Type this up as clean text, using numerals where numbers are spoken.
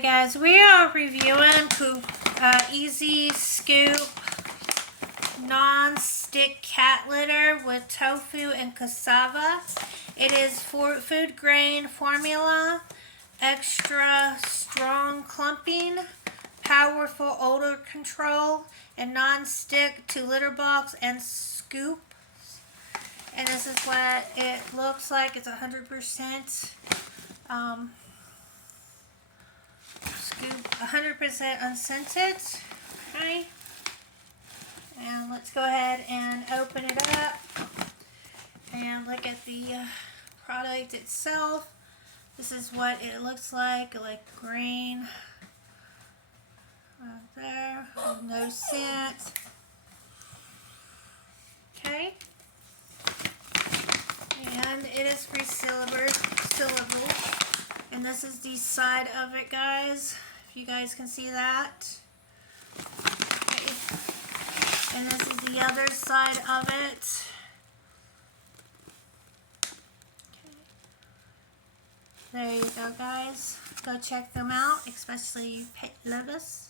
Alright guys, we are reviewing Ezskuup non-stick cat litter with tofu and cassava. It is for food grain formula, extra strong clumping, powerful odor control, and non-stick to litter box and scoop. And this is what it looks like. It's 100% scoop, 100% unscented. Okay. And let's go ahead and open it up and look at the product itself. This is what it looks like green right there, with no scent. Okay. And it is resealable. And this is the side of it, guys. If you guys can see that. Okay. And this is the other side of it. Okay. There you go, guys. Go check them out, especially you pet lovers.